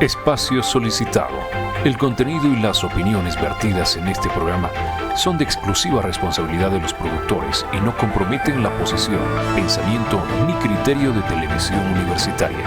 Espacio solicitado. El contenido y las opiniones vertidas en este programa son de exclusiva responsabilidad de los productores y no comprometen la posición, pensamiento ni criterio de Televisión Universitaria.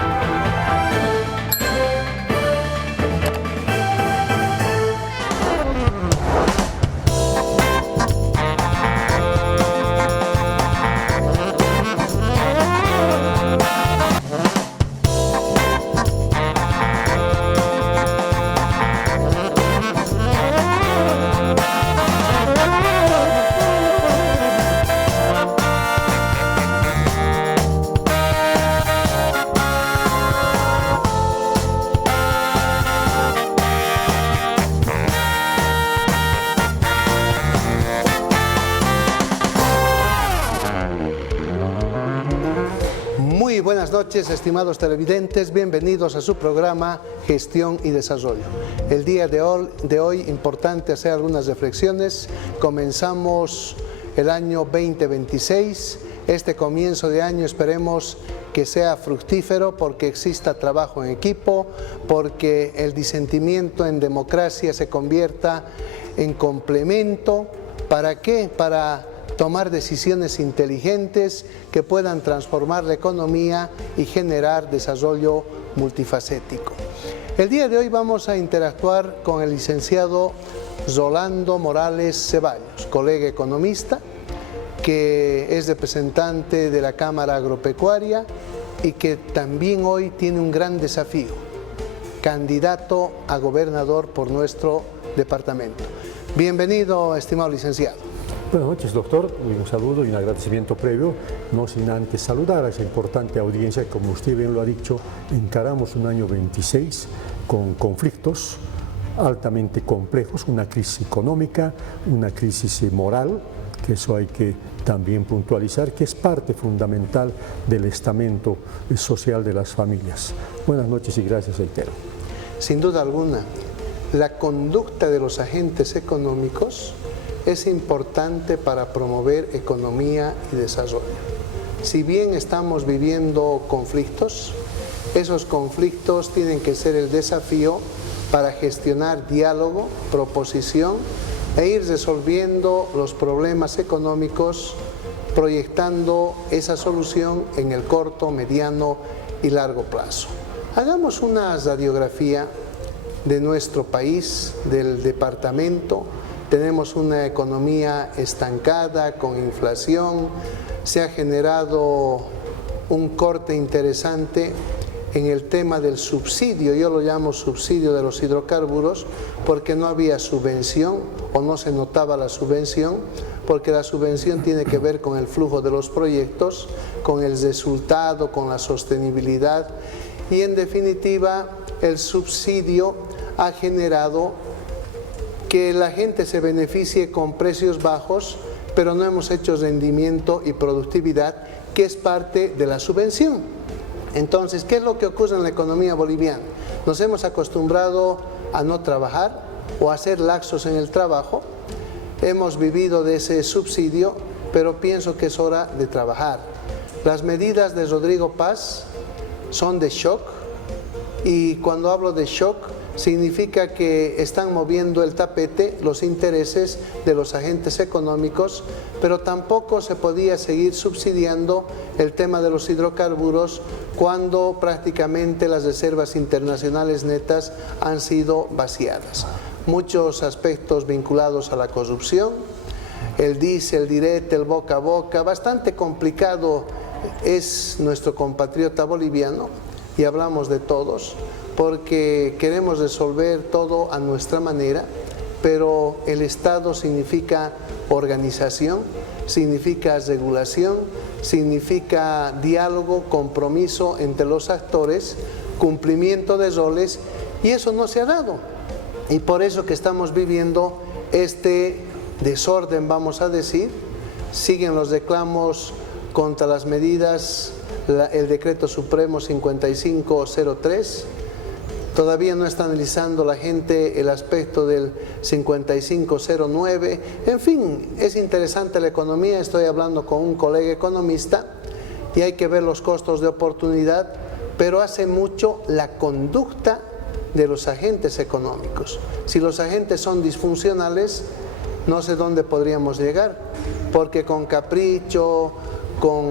Buenas noches, estimados televidentes, bienvenidos a su programa Gestión y Desarrollo. El día de hoy, importante hacer algunas reflexiones. Comenzamos el año 2026. Este comienzo de año esperemos que sea fructífero porque exista trabajo en equipo, porque el disentimiento en democracia se convierta en complemento. ¿Para qué? Para tomar decisiones inteligentes que puedan transformar la economía y generar desarrollo multifacético. El día de hoy vamos a interactuar con el licenciado Rolando Morales Ceballos, colega economista, que es representante de la Cámara Agropecuaria y que también hoy tiene un gran desafío, candidato a gobernador por nuestro departamento. Bienvenido, estimado licenciado. Buenas noches, doctor. Un saludo y un agradecimiento previo, no sin antes saludar a esa importante audiencia. Como usted bien lo ha dicho, encaramos un año 26 con conflictos altamente complejos, una crisis económica, una crisis moral, que eso hay que también puntualizar, que es parte fundamental del estamento social de las familias. Buenas noches y gracias, reitero. Sin duda alguna, la conducta de los agentes económicos es importante para promover economía y desarrollo. Si bien estamos viviendo conflictos, esos conflictos tienen que ser el desafío para gestionar diálogo, proposición e ir resolviendo los problemas económicos, proyectando esa solución en el corto, mediano y largo plazo. Hagamos una radiografía de nuestro país, del departamento. Tenemos una economía estancada, con inflación, se ha generado un corte interesante en el tema del subsidio, yo lo llamo subsidio de los hidrocarburos, porque no había subvención o no se notaba la subvención, porque la subvención tiene que ver con el flujo de los proyectos, con el resultado, con la sostenibilidad y en definitiva el subsidio ha generado que la gente se beneficie con precios bajos, pero no hemos hecho rendimiento y productividad, que es parte de la subvención. Entonces, ¿qué es lo que ocurre en la economía boliviana? Nos hemos acostumbrado a no trabajar o a ser laxos en el trabajo. Hemos vivido de ese subsidio, pero pienso que es hora de trabajar. Las medidas de Rodrigo Paz son de shock, y cuando hablo de shock, significa que están moviendo el tapete los intereses de los agentes económicos, pero tampoco se podía seguir subsidiando el tema de los hidrocarburos cuando prácticamente las reservas internacionales netas han sido vaciadas. Muchos aspectos vinculados a la corrupción, el dice, el direte, el boca a boca, bastante complicado es nuestro compatriota boliviano y hablamos de todos, porque queremos resolver todo a nuestra manera, pero el Estado significa organización, significa regulación, significa diálogo, compromiso entre los actores, cumplimiento de roles, y eso no se ha dado. Y por eso que estamos viviendo este desorden, vamos a decir. Siguen los reclamos contra las medidas, el decreto supremo 5503, todavía no está analizando la gente el aspecto del 5509, en fin, es interesante la economía, estoy hablando con un colega economista y hay que ver los costos de oportunidad, pero hace mucho la conducta de los agentes económicos. Si los agentes son disfuncionales, no sé dónde podríamos llegar, porque con capricho, con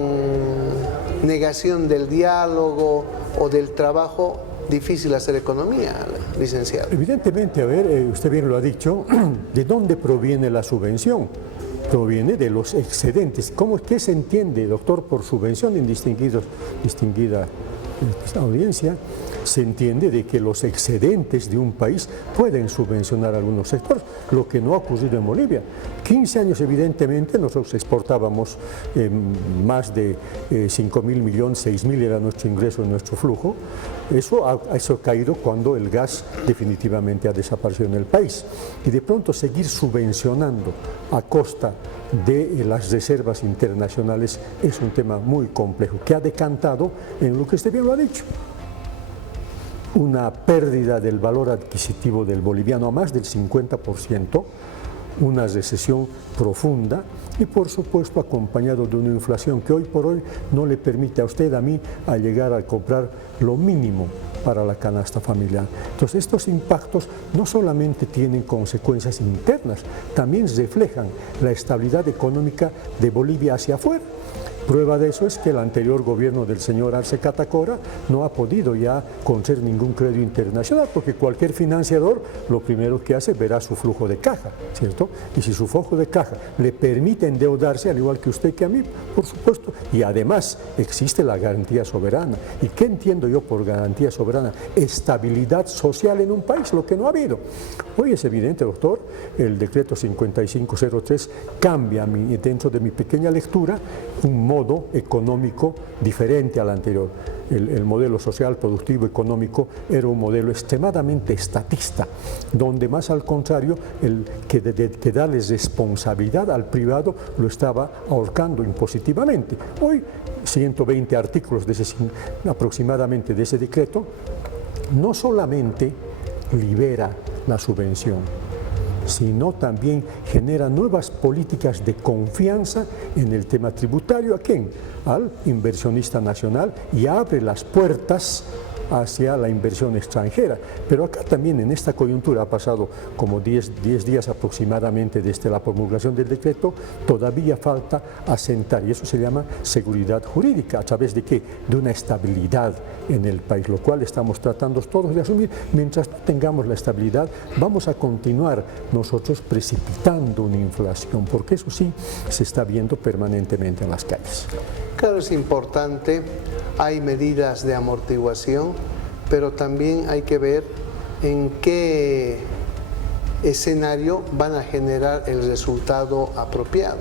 negación del diálogo o del trabajo, difícil hacer economía, licenciado. Evidentemente, a ver, usted bien lo ha dicho, ¿de dónde proviene la subvención? Proviene de los excedentes. ¿Qué se entiende, doctor, por subvención en distinguida audiencia? Se entiende de que los excedentes de un país pueden subvencionar algunos sectores, lo que no ha ocurrido en Bolivia. 15 años, evidentemente, nosotros exportábamos más de 5.000 millones, 6.000 era nuestro ingreso, nuestro flujo. Eso ha caído cuando el gas definitivamente ha desaparecido en el país. Y de pronto seguir subvencionando a costa de las reservas internacionales es un tema muy complejo, que ha decantado en lo que usted bien lo ha dicho. Una pérdida del valor adquisitivo del boliviano a más del 50%, una recesión profunda y por supuesto acompañado de una inflación que hoy por hoy no le permite a usted, a mí, a llegar a comprar lo mínimo para la canasta familiar. Entonces estos impactos no solamente tienen consecuencias internas, también reflejan la estabilidad económica de Bolivia hacia afuera. Prueba de eso es que el anterior gobierno del señor Arce Catacora no ha podido ya conceder ningún crédito internacional, porque cualquier financiador lo primero que hace verá su flujo de caja, ¿cierto? Y si su flujo de caja le permite endeudarse, al igual que usted que a mí, por supuesto, y además existe la garantía soberana. ¿Y qué entiendo yo por garantía soberana? Estabilidad social en un país, lo que no ha habido. Hoy es evidente, doctor, el decreto 5503 cambia dentro de mi pequeña lectura un modo económico diferente al anterior. El modelo social, productivo, económico era un modelo extremadamente estatista, donde más al contrario, el que darles responsabilidad al privado lo estaba ahorcando impositivamente. Hoy, 120 artículos aproximadamente de ese decreto, no solamente libera la subvención, sino también genera nuevas políticas de confianza en el tema tributario. ¿A quién? Al inversionista nacional, y abre las puertas hacia la inversión extranjera. Pero acá también en esta coyuntura ha pasado como 10 días aproximadamente desde la promulgación del decreto, todavía falta asentar, y eso se llama seguridad jurídica. ¿A través de qué? De una estabilidad en el país, lo cual estamos tratando todos de asumir. Mientras no tengamos la estabilidad, vamos a continuar nosotros precipitando una inflación, porque eso sí se está viendo permanentemente en las calles. Claro, es importante, hay medidas de amortiguación, pero también hay que ver en qué escenario van a generar el resultado apropiado.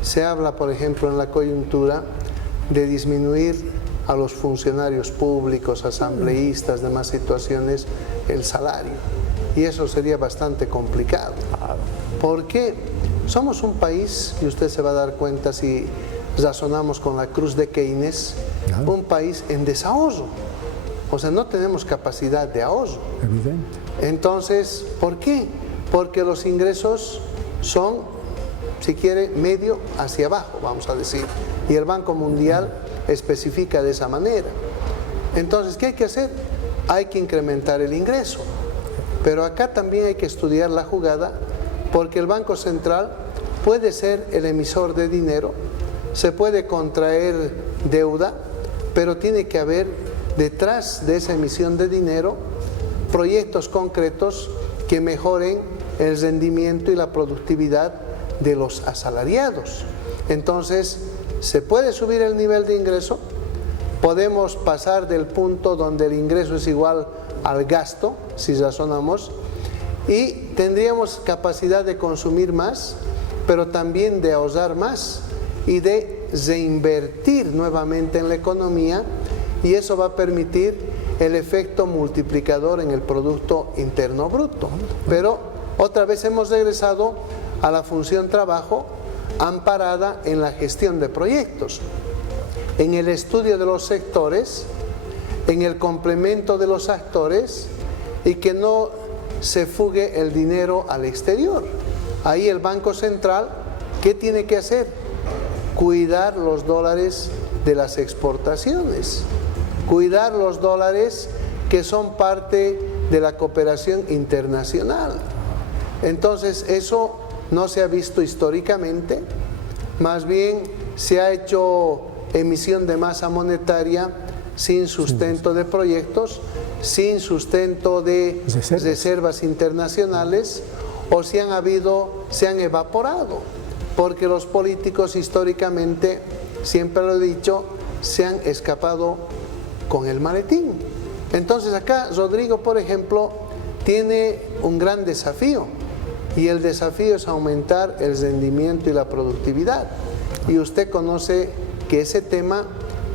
Se habla, por ejemplo, en la coyuntura de disminuir a los funcionarios públicos, asambleístas, demás situaciones, el salario. Y eso sería bastante complicado. Porque somos un país, y usted se va a dar cuenta si razonamos con la cruz de Keynes, un país en desahorro. O sea, no tenemos capacidad de ahorro. Evidente. Entonces, ¿por qué? Porque los ingresos son, si quiere, medio hacia abajo, vamos a decir. Y el Banco Mundial especifica de esa manera. Entonces, ¿qué hay que hacer? Hay que incrementar el ingreso. Pero acá también hay que estudiar la jugada, porque el Banco Central puede ser el emisor de dinero, se puede contraer deuda, pero tiene que haber detrás de esa emisión de dinero proyectos concretos que mejoren el rendimiento y la productividad de los asalariados. Entonces, se puede subir el nivel de ingreso, podemos pasar del punto donde el ingreso es igual al gasto, si razonamos, y tendríamos capacidad de consumir más, pero también de ahorrar más y de reinvertir nuevamente en la economía, y eso va a permitir el efecto multiplicador en el Producto Interno Bruto. Pero otra vez hemos regresado a la función trabajo amparada en la gestión de proyectos, en el estudio de los sectores, en el complemento de los actores, y que no se fugue el dinero al exterior. Ahí el Banco Central, ¿qué tiene que hacer? Cuidar los dólares de las exportaciones, cuidar los dólares que son parte de la cooperación internacional. Entonces, eso no se ha visto históricamente, más bien se ha hecho emisión de masa monetaria sin sustento de proyectos, sin sustento de reservas internacionales, o si han habido, se han evaporado, porque los políticos históricamente, siempre lo he dicho, se han escapado con el maletín. Entonces acá Rodrigo, por ejemplo, tiene un gran desafío, y el desafío es aumentar el rendimiento y la productividad. Y usted conoce que ese tema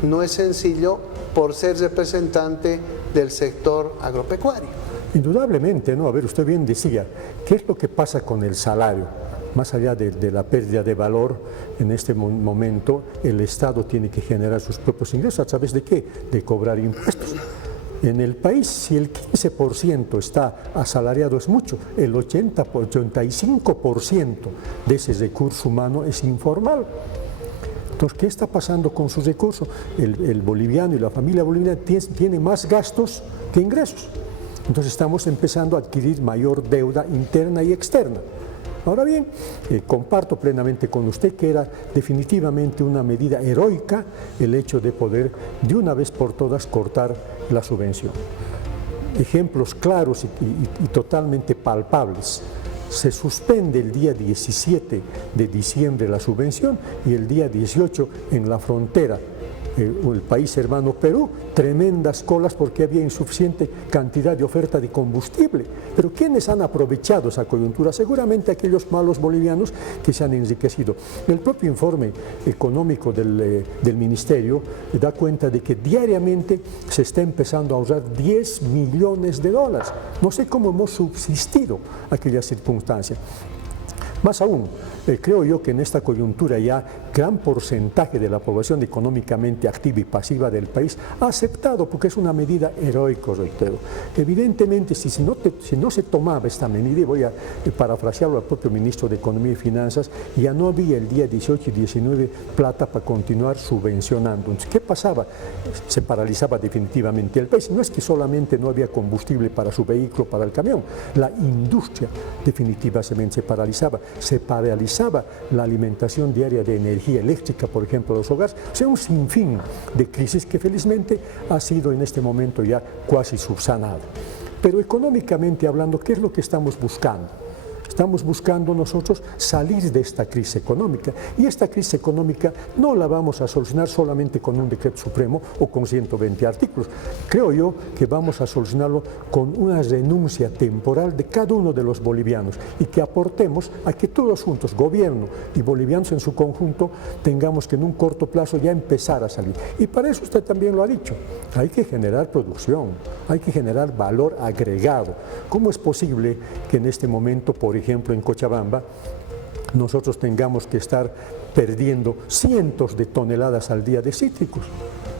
no es sencillo por ser representante del sector agropecuario. Indudablemente, ¿no? A ver, usted bien decía, ¿qué es lo que pasa con el salario? Más allá de la pérdida de valor, en este momento el Estado tiene que generar sus propios ingresos. ¿A través de qué? De cobrar impuestos. En el país, si el 15% está asalariado es mucho, el 85% de ese recurso humano es informal. Entonces, ¿qué está pasando con sus recursos? El boliviano y la familia boliviana tiene más gastos que ingresos. Entonces estamos empezando a adquirir mayor deuda interna y externa. Ahora bien, comparto plenamente con usted que era definitivamente una medida heroica el hecho de poder de una vez por todas cortar la subvención. Ejemplos claros y totalmente palpables. Se suspende el día 17 de diciembre la subvención y el día 18 en la frontera, el país hermano Perú, tremendas colas porque había insuficiente cantidad de oferta de combustible. Pero ¿quiénes han aprovechado esa coyuntura? Seguramente aquellos malos bolivianos que se han enriquecido. El propio informe económico del Ministerio da cuenta de que diariamente se está empezando a ahorrar 10 millones de dólares. No sé cómo hemos subsistido aquella circunstancia. Más aún, creo yo que en esta coyuntura ya gran porcentaje de la población económicamente activa y pasiva del país ha aceptado, porque es una medida heroica, reitero. Evidentemente, si no se tomaba esta medida, y voy a parafrasearlo al propio ministro de Economía y Finanzas, ya no había el día 18 y 19 plata para continuar subvencionando. Entonces, ¿qué pasaba? Se paralizaba definitivamente el país. No es que solamente no había combustible para su vehículo, para el camión, la industria definitivamente se paralizaba. Se paralizaba la alimentación diaria de energía eléctrica, por ejemplo, de los hogares. O sea, un sinfín de crisis que felizmente ha sido en este momento ya casi subsanada. Pero económicamente hablando, ¿qué es lo que estamos buscando? Estamos buscando nosotros salir de esta crisis económica, y esta crisis económica no la vamos a solucionar solamente con un decreto supremo o con 120 artículos. Creo yo que vamos a solucionarlo con una renuncia temporal de cada uno de los bolivianos, y que aportemos a que todos juntos, gobierno y bolivianos en su conjunto, tengamos que en un corto plazo ya empezar a salir. Y para eso usted también lo ha dicho, hay que generar producción, hay que generar valor agregado. ¿Cómo es posible que en este momento, por ejemplo, en Cochabamba, nosotros tengamos que estar perdiendo cientos de toneladas al día de cítricos?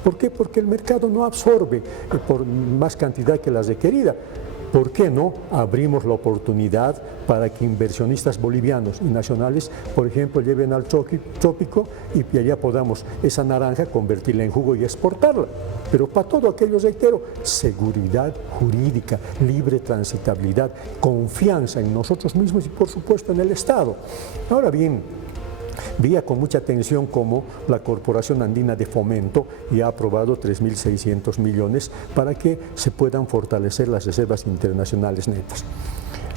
¿Por qué? Porque el mercado no absorbe por más cantidad que la requerida. ¿Por qué no abrimos la oportunidad para que inversionistas bolivianos y nacionales, por ejemplo, lleven al trópico y allá podamos esa naranja convertirla en jugo y exportarla? Pero para todo aquello, reitero, seguridad jurídica, libre transitabilidad, confianza en nosotros mismos y, por supuesto, en el Estado. Ahora bien, veía con mucha atención cómo la Corporación Andina de Fomento ya ha aprobado 3.600 millones para que se puedan fortalecer las reservas internacionales netas.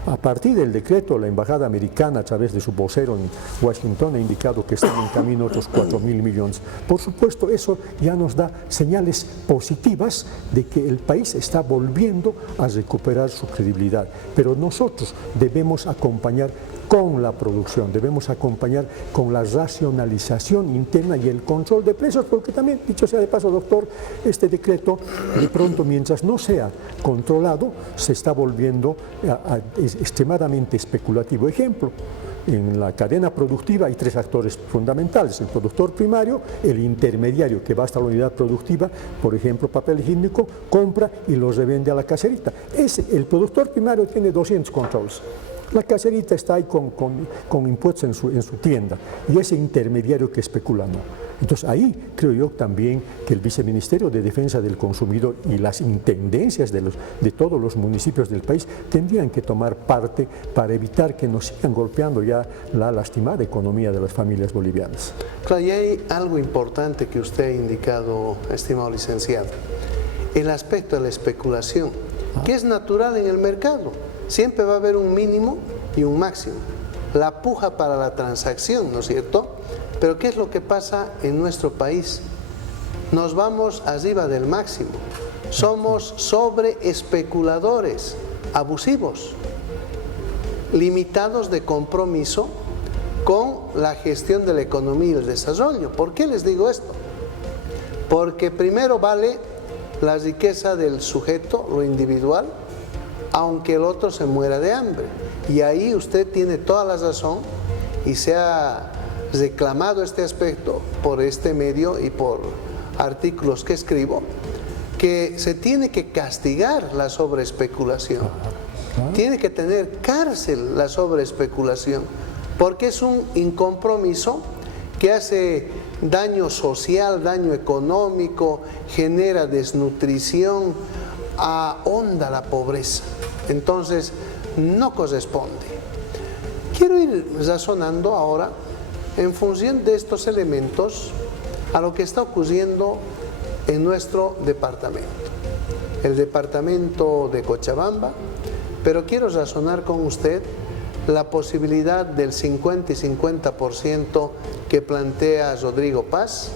A partir del decreto, la Embajada Americana, a través de su vocero en Washington, ha indicado que están en camino otros 4.000 millones. Por supuesto, eso ya nos da señales positivas de que el país está volviendo a recuperar su credibilidad. Pero nosotros debemos acompañar con la producción, debemos acompañar con la racionalización interna y el control de precios, porque también, dicho sea de paso, doctor, este decreto, de pronto, mientras no sea controlado, se está volviendo extremadamente especulativo. Ejemplo, en la cadena productiva hay tres actores fundamentales: el productor primario, el intermediario que va hasta la unidad productiva, por ejemplo papel higiénico, compra y los revende a la caserita. El productor primario tiene 200 controles. La caserita está ahí con impuestos en su tienda, y ese intermediario que especula no. Entonces ahí creo yo también que el Viceministerio de Defensa del Consumidor y las intendencias de todos los municipios del país tendrían que tomar parte para evitar que nos sigan golpeando ya la lastimada economía de las familias bolivianas. Claro, y hay algo importante que usted ha indicado, estimado licenciado, el aspecto de la especulación, que es natural en el mercado. Siempre va a haber un mínimo y un máximo. La puja para la transacción, ¿no es cierto? Pero ¿qué es lo que pasa en nuestro país? Nos vamos arriba del máximo. Somos sobreespeculadores, abusivos, limitados de compromiso con la gestión de la economía y el desarrollo. ¿Por qué les digo esto? Porque primero vale la riqueza del sujeto, lo individual, aunque el otro se muera de hambre. Y ahí usted tiene toda la razón y se ha reclamado este aspecto por este medio y por artículos que escribo, que se tiene que castigar la sobreespeculación. Tiene que tener cárcel la sobreespeculación, porque es un incompromiso que hace daño social, daño económico, genera desnutrición, ahonda la pobreza. Entonces, no corresponde. Quiero ir razonando ahora en función de estos elementos a lo que está ocurriendo en nuestro departamento, el departamento de Cochabamba, pero quiero razonar con usted la posibilidad del 50 y 50% que plantea Rodrigo Paz,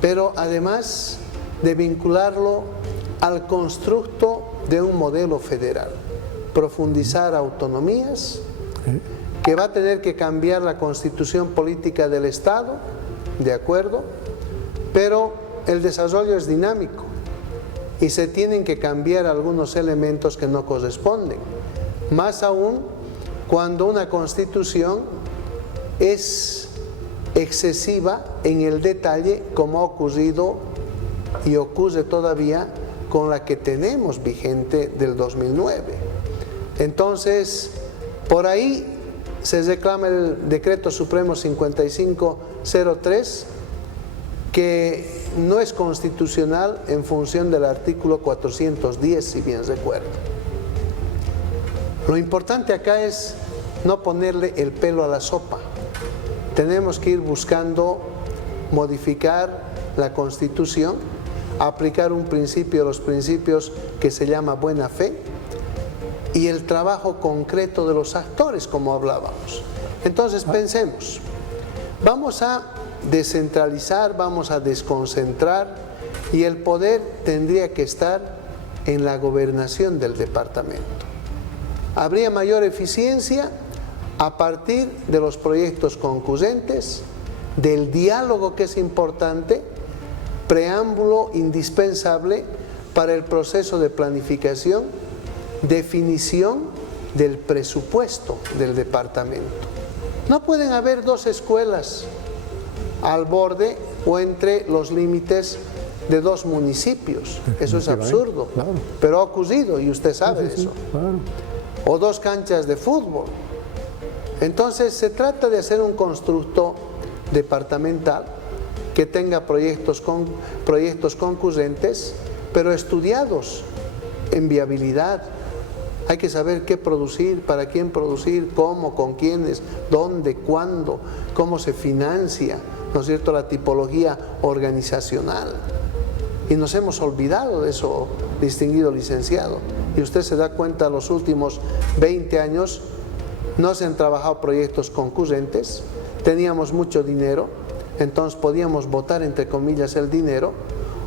pero además de vincularlo al constructo de un modelo federal, profundizar autonomías, que va a tener que cambiar la constitución política del Estado, de acuerdo, pero el desarrollo es dinámico y se tienen que cambiar algunos elementos que no corresponden, más aún cuando una constitución es excesiva en el detalle, como ha ocurrido y ocurre todavía con la que tenemos vigente del 2009. Entonces, por ahí se reclama el Decreto Supremo 5503, que no es constitucional en función del artículo 410, si bien recuerdo. Lo importante acá es no ponerle el pelo a la sopa. Tenemos que ir buscando modificar la Constitución, aplicar un principio de los principios que se llama buena fe y el trabajo concreto de los actores, como hablábamos. Entonces pensemos, vamos a descentralizar, vamos a desconcentrar y el poder tendría que estar en la gobernación del departamento. Habría mayor eficiencia a partir de los proyectos concurrentes, del diálogo que es importante, preámbulo indispensable para el proceso de planificación, definición del presupuesto del departamento. No pueden haber dos escuelas al borde o entre los límites de dos municipios. Eso es absurdo, claro. Pero ha ocurrido y usted sabe de eso. Claro. O dos canchas de fútbol. Entonces se trata de hacer un constructo departamental que tenga proyectos concurrentes, pero estudiados en viabilidad. Hay que saber qué producir, para quién producir, cómo, con quiénes, dónde, cuándo, cómo se financia, ¿no es cierto?, la tipología organizacional. Y nos hemos olvidado de eso, distinguido licenciado. Y usted se da cuenta, los últimos 20 años no se han trabajado proyectos concurrentes, teníamos mucho dinero, entonces podíamos botar entre comillas el dinero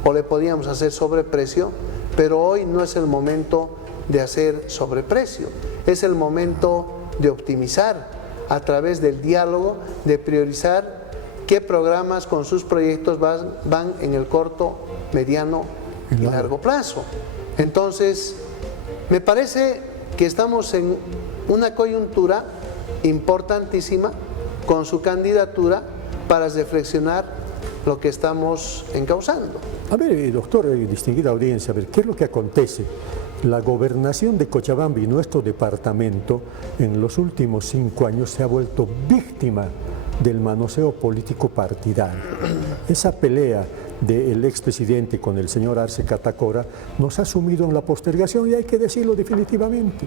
o le podíamos hacer sobreprecio, pero hoy no es el momento de hacer sobreprecio, es el momento de optimizar a través del diálogo, de priorizar qué programas con sus proyectos van en el corto, mediano y largo plazo. Entonces, me parece que estamos en una coyuntura importantísima con su candidatura para reflexionar lo que estamos encauzando. A ver, doctor, distinguida audiencia, a ver, ¿qué es lo que acontece? La gobernación de Cochabamba y nuestro departamento en los últimos 5 años se ha vuelto víctima del manoseo político partidario. Esa pelea del expresidente con el señor Arce Catacora nos ha sumido en la postergación y hay que decirlo definitivamente.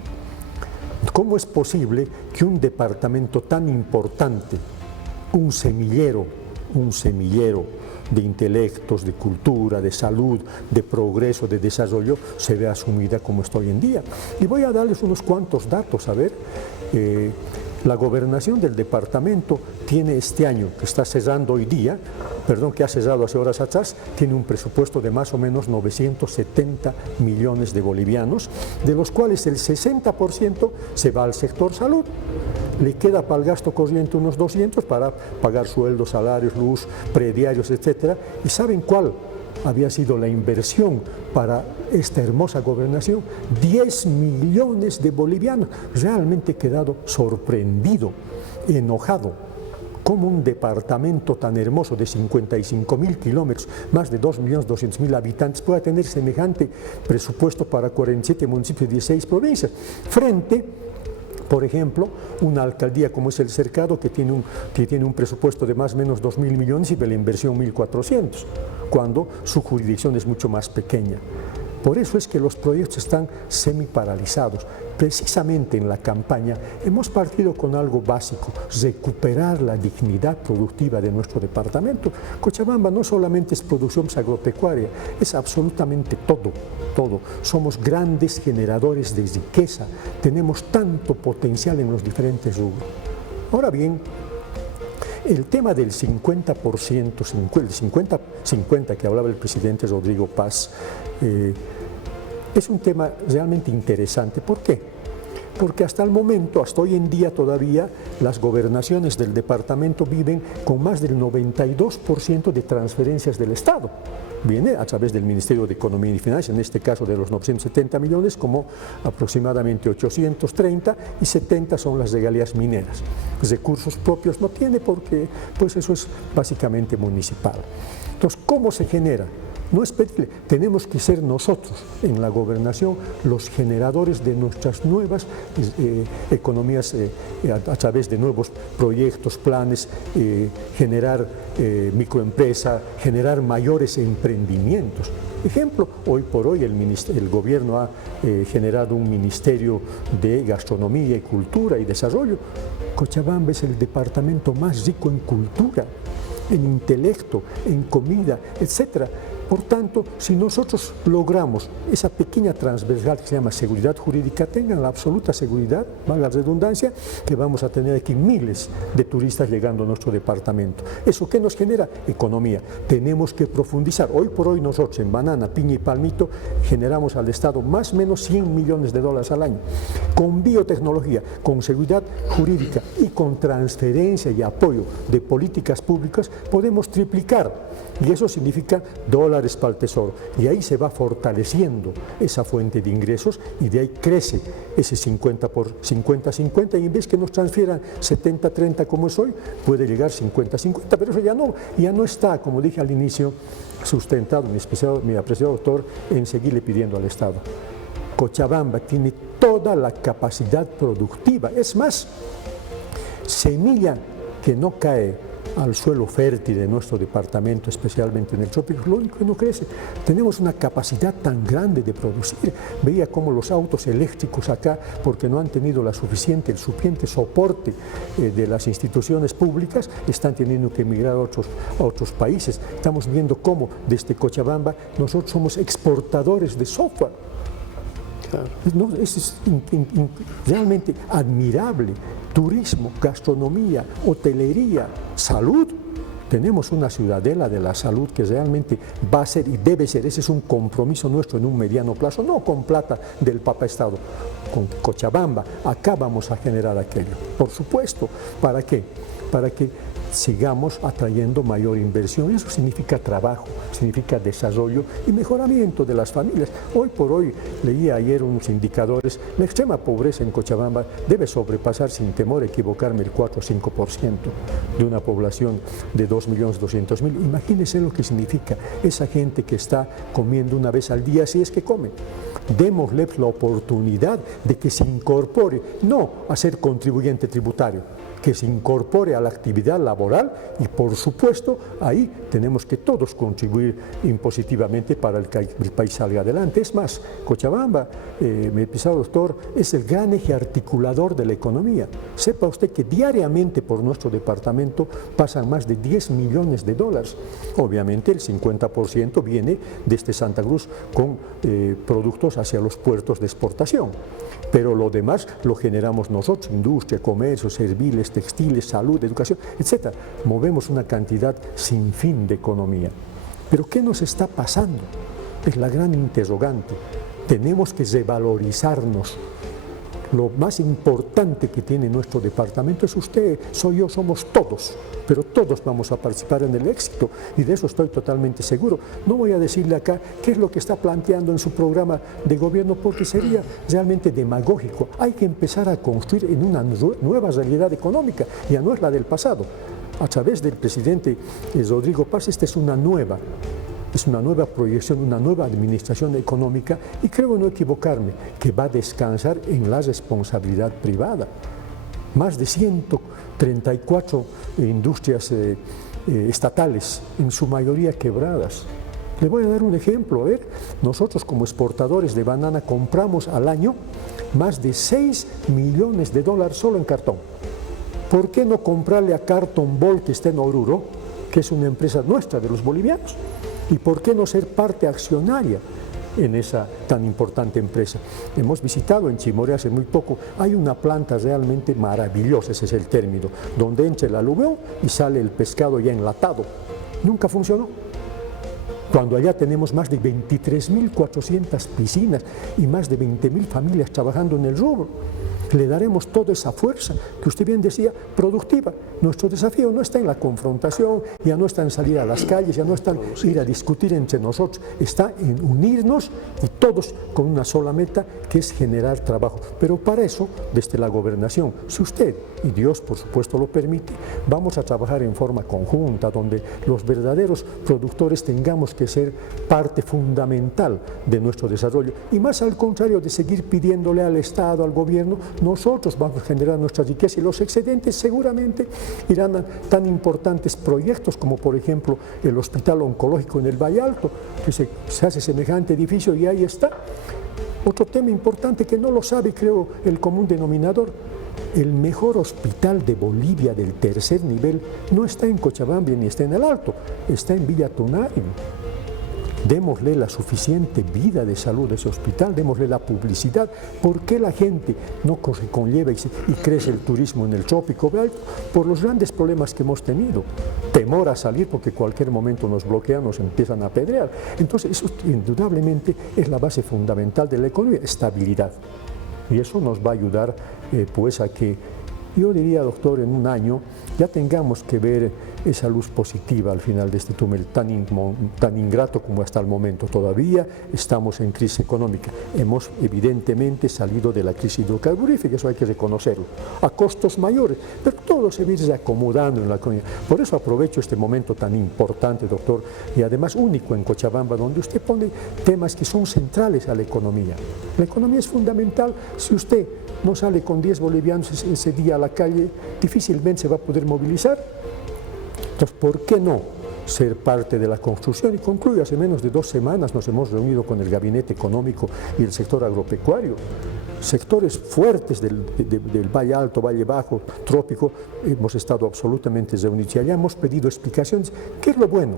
¿Cómo es posible que un departamento tan importante, un semillero de intelectos, de cultura, de salud, de progreso, de desarrollo, se vea sumida como está hoy en día? Y voy a darles unos cuantos datos, a ver. La gobernación del departamento tiene este año, que está cerrando hoy día, que ha cerrado hace horas atrás, tiene un presupuesto de más o menos 970 millones de bolivianos, de los cuales el 60% se va al sector salud. Le queda para el gasto corriente unos 200 para pagar sueldos, salarios, luz, prediarios, etc. ¿Y saben cuál había sido la inversión para esta hermosa gobernación? 10 millones de bolivianos. Realmente he quedado sorprendido, enojado. ¿Cómo un departamento tan hermoso de 55.000 kilómetros, más de 2.200.000 habitantes, pueda tener semejante presupuesto para 47 municipios y 16 provincias? Frente, por ejemplo, una alcaldía como es El Cercado, que tiene un presupuesto de más o menos 2.000 millones y de la inversión 1.400, cuando su jurisdicción es mucho más pequeña. Por eso es que los proyectos están semi-paralizados. Precisamente en la campaña hemos partido con algo básico: recuperar la dignidad productiva de nuestro departamento. Cochabamba no solamente es producción agropecuaria, es absolutamente todo. Somos grandes generadores de riqueza, tenemos tanto potencial en los diferentes rubros. Ahora bien, el tema del 50%, el 50-50 que hablaba el presidente Rodrigo Paz, es un tema realmente interesante. ¿Por qué? Porque hasta el momento, hasta hoy en día todavía, las gobernaciones del departamento viven con más del 92% de transferencias del Estado. Viene a través del Ministerio de Economía y Finanzas, en este caso de los 970 millones, como aproximadamente 830, y 70 son las regalías mineras. Recursos propios no tiene porque pues eso es básicamente municipal. Entonces, ¿cómo se genera? No es pedirle, tenemos que ser nosotros en la gobernación los generadores de nuestras nuevas economías a través de nuevos proyectos, planes, generar microempresa, generar mayores emprendimientos. Ejemplo, hoy por hoy el gobierno ha generado un ministerio de gastronomía y cultura y desarrollo. Cochabamba es el departamento más rico en cultura, en intelecto, en comida, etcétera. Por tanto, si nosotros logramos esa pequeña transversal que se llama seguridad jurídica, tengan la absoluta seguridad, valga la redundancia, que vamos a tener aquí miles de turistas llegando a nuestro departamento. ¿Eso qué nos genera? Economía. Tenemos que profundizar. Hoy por hoy nosotros en banana, piña y palmito generamos al Estado más o menos 100 millones de dólares al año. Con biotecnología, con seguridad jurídica y con transferencia y apoyo de políticas públicas podemos triplicar. Y eso significa dólares para el tesoro. Y ahí se va fortaleciendo esa fuente de ingresos y de ahí crece ese 50 por 50-50, y en vez que nos transfieran 70-30 como es hoy, puede llegar 50-50, pero eso ya no está, como dije al inicio, sustentado, mi apreciado doctor, en seguirle pidiendo al Estado. Cochabamba tiene toda la capacidad productiva, es más, semilla que no cae al suelo fértil de nuestro departamento, especialmente en el trópico, lo único que no crece. Tenemos una capacidad tan grande de producir. Veía cómo los autos eléctricos acá, porque no han tenido el suficiente soporte de las instituciones públicas, están teniendo que emigrar a otros países. Estamos viendo cómo desde Cochabamba nosotros somos exportadores de software. Claro. No, es realmente admirable. Turismo, gastronomía, hotelería, salud. Tenemos una ciudadela de la salud que realmente va a ser y debe ser, ese es un compromiso nuestro en un mediano plazo, no con plata del Papa Estado, con Cochabamba. Acá vamos a generar aquello. Por supuesto, ¿para qué? Para que sigamos atrayendo mayor inversión. Eso significa trabajo, significa desarrollo y mejoramiento de las familias. Hoy por hoy, leía ayer unos indicadores, la extrema pobreza en Cochabamba debe sobrepasar, sin temor a equivocarme, el 4 o 5% de una población de 2.200.000. Imagínense lo que significa esa gente que está comiendo una vez al día, si es que come. Démosle la oportunidad de que se incorpore, no a ser contribuyente tributario, que se incorpore a la actividad laboral y, por supuesto, ahí tenemos que todos contribuir impositivamente para que el país salga adelante. Es más, Cochabamba, mi pisado doctor, es el gran eje articulador de la economía. Sepa usted que diariamente por nuestro departamento pasan más de 10 millones de dólares. Obviamente el 50% viene desde Santa Cruz con productos hacia los puertos de exportación. Pero lo demás lo generamos nosotros, industria, comercio, serviles, textiles, salud, educación, etc. Movemos una cantidad sin fin de economía. Pero ¿qué nos está pasando? Es la gran interrogante. Tenemos que revalorizarnos. Lo más importante que tiene nuestro departamento es usted, soy yo, somos todos, pero todos vamos a participar en el éxito y de eso estoy totalmente seguro. No voy a decirle acá qué es lo que está planteando en su programa de gobierno porque sería realmente demagógico. Hay que empezar a construir en una nueva realidad económica, ya no es la del pasado. A través del presidente Rodrigo Paz, esta es una nueva proyección, una nueva administración económica y creo no equivocarme, que va a descansar en la responsabilidad privada. Más de 134 industrias estatales, en su mayoría quebradas. Le voy a dar un ejemplo. A ver, nosotros como exportadores de banana compramos al año más de 6 millones de dólares solo en cartón. ¿Por qué no comprarle a Carton Ball, que está en Oruro, que es una empresa nuestra, de los bolivianos? ¿Y por qué no ser parte accionaria en esa tan importante empresa? Hemos visitado en Chimoré hace muy poco, hay una planta realmente maravillosa, ese es el término, donde entra el aluvión y sale el pescado ya enlatado. Nunca funcionó. Cuando allá tenemos más de 23.400 piscinas y más de 20.000 familias trabajando en el rubro. Le daremos toda esa fuerza que usted bien decía, productiva. Nuestro desafío no está en la confrontación, ya no está en salir a las calles, ya no está en ir a discutir entre nosotros, está en unirnos y todos con una sola meta, que es generar trabajo. Pero para eso, desde la gobernación, si usted y Dios por supuesto lo permite, vamos a trabajar en forma conjunta, donde los verdaderos productores tengamos que ser parte fundamental de nuestro desarrollo. Y más al contrario de seguir pidiéndole al Estado, al gobierno, nosotros vamos a generar nuestra riqueza y los excedentes seguramente irán a tan importantes proyectos como por ejemplo el Hospital Oncológico en el Valle Alto, que se hace semejante edificio y ahí está. Otro tema importante que no lo sabe, creo, el común denominador: el mejor hospital de Bolivia del tercer nivel no está en Cochabamba ni está en el Alto, está en Villa Tunari. Démosle la suficiente vida de salud a ese hospital, démosle la publicidad. ¿Por qué la gente no conlleva y crece el turismo en el trópico? Por los grandes problemas que hemos tenido. Temor a salir porque cualquier momento nos bloquean, nos empiezan a apedrear. Entonces eso indudablemente es la base fundamental de la economía, estabilidad. Y eso nos va a ayudar pues a que, yo diría, doctor, en un año ya tengamos que ver esa luz positiva al final de este túnel tan ingrato como hasta el momento. Todavía estamos en crisis económica. Hemos evidentemente salido de la crisis hidrocarburífera, eso hay que reconocerlo, a costos mayores, pero todo se viene acomodando en la economía. Por eso aprovecho este momento tan importante, doctor, y además único en Cochabamba, donde usted pone temas que son centrales a la economía. La economía es fundamental. Si usted no sale con 10 bolivianos ese día a la calle, difícilmente se va a poder movilizar. Entonces, ¿por qué no ser parte de la construcción? Y concluyo, hace menos de 2 semanas nos hemos reunido con el Gabinete Económico y el sector agropecuario, sectores fuertes del Valle Alto, Valle Bajo, Trópico. Hemos estado absolutamente reunidos y allá hemos pedido explicaciones. ¿Qué es lo bueno?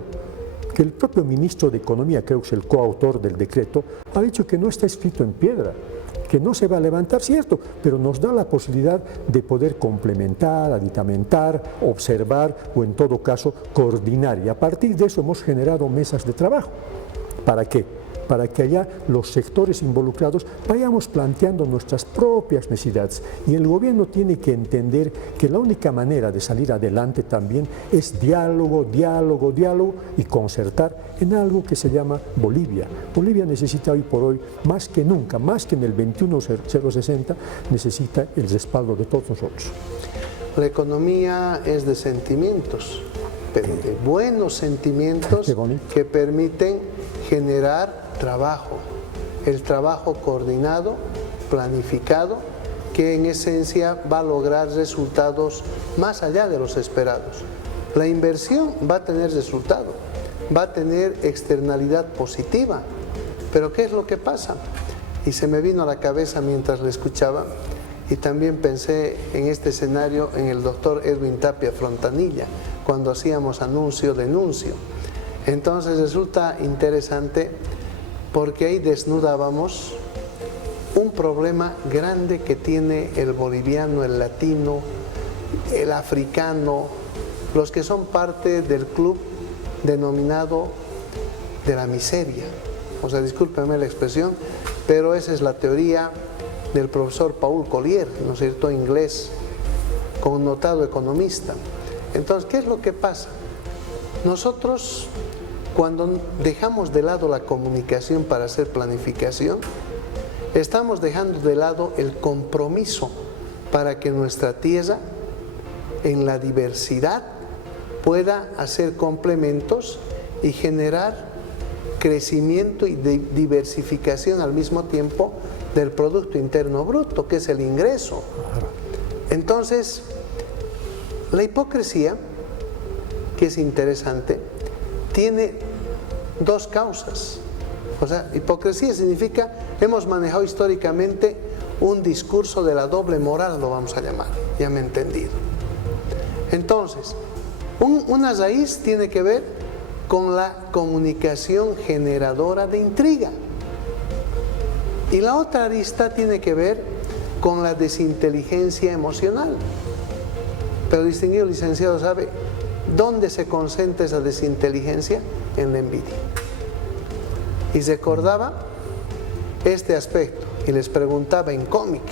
Que el propio ministro de Economía, creo que es el coautor del decreto, ha dicho que no está escrito en piedra, que no se va a levantar, cierto, pero nos da la posibilidad de poder complementar, aditamentar, observar o en todo caso coordinar. Y a partir de eso hemos generado mesas de trabajo. ¿Para qué? Para que allá los sectores involucrados vayamos planteando nuestras propias necesidades. Y el gobierno tiene que entender que la única manera de salir adelante también es diálogo, diálogo, diálogo y concertar en algo que se llama Bolivia. Bolivia necesita hoy por hoy, más que nunca, más que en el 21-060, necesita el respaldo de todos nosotros. La economía es de sentimientos, pero de buenos sentimientos que permiten generar trabajo, el trabajo coordinado, planificado, que en esencia va a lograr resultados más allá de los esperados. La inversión va a tener resultado, va a tener externalidad positiva, pero ¿qué es lo que pasa? Y se me vino a la cabeza mientras le escuchaba, y también pensé en este escenario en el doctor Edwin Tapia Frontanilla, cuando hacíamos anuncio-denuncio. Entonces resulta interesante porque ahí desnudábamos un problema grande que tiene el boliviano, el latino, el africano, los que son parte del club denominado de la miseria. O sea, discúlpenme la expresión, pero esa es la teoría del profesor Paul Collier, ¿no es cierto?, inglés, connotado economista. Entonces, ¿qué es lo que pasa? Nosotros, cuando dejamos de lado la comunicación para hacer planificación, estamos dejando de lado el compromiso para que nuestra tierra, en la diversidad, pueda hacer complementos y generar crecimiento y diversificación al mismo tiempo del Producto Interno Bruto, que es el ingreso. Entonces, la hipocresía, que es interesante, tiene dos causas. O sea, hipocresía significa, hemos manejado históricamente un discurso de la doble moral, lo vamos a llamar, ya me he entendido. Entonces, una raíz tiene que ver con la comunicación generadora de intriga. Y la otra arista tiene que ver con la desinteligencia emocional. Pero distinguido licenciado, ¿sabe dónde se concentra esa desinteligencia? En la envidia. Y recordaba este aspecto y les preguntaba en cómic.